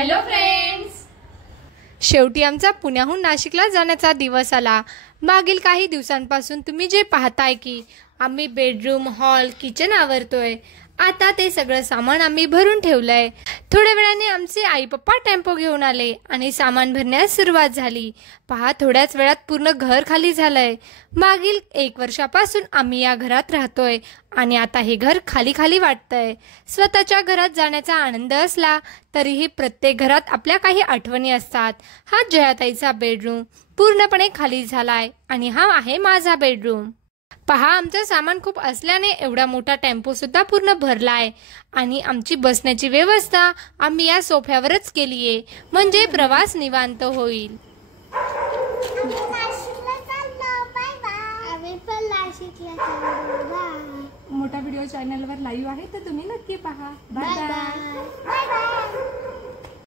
Hello friends, शेवटी आमचा पुण्याहून नाशिकला जाण्याचा दिवस आला। मागील काही दिवसांपासून तुम्ही जे पाहताय की आम्ही बेडरूम, हॉल, किचन आवरतोय। आता ते सगळं सामान आम्ही भरून ठेवलंय। थोड्या वेळाने आमचे आई पप्पा टेम्पो घेऊन आले आणि सामान भरण्यास सुरुवात झाली। पहा, थोड्याच वेळात पूर्ण घर खाली झालंय। मागील 1 वर्षापासून आम्ही या घरात राहतोय आणि आता हे घर खाली खाली वाटतंय। स्वतःच्या घरात जाण्याचा आनंद असला तरीही प्रत्येक घरात आपल्या काही आठवणी असतात। हा जयाताईचा बेडरूम पूर्णपणे खाली झालाय आणि हा आहे माझा बेडरूम। पहा, आमचं सामान खूप असल्याने एवढा मोठा टेम्पो सुद्धा पूर्ण भरलाय आणि आमची बसण्याची व्यवस्था आम्ही या सोफ्यावरच केलीये, म्हणजे प्रवास निवांत होईल। मोठा व्हिडिओ चॅनलवर लाईव्ह आहे, तर तुम्ही नक्की पहा। Bye bye.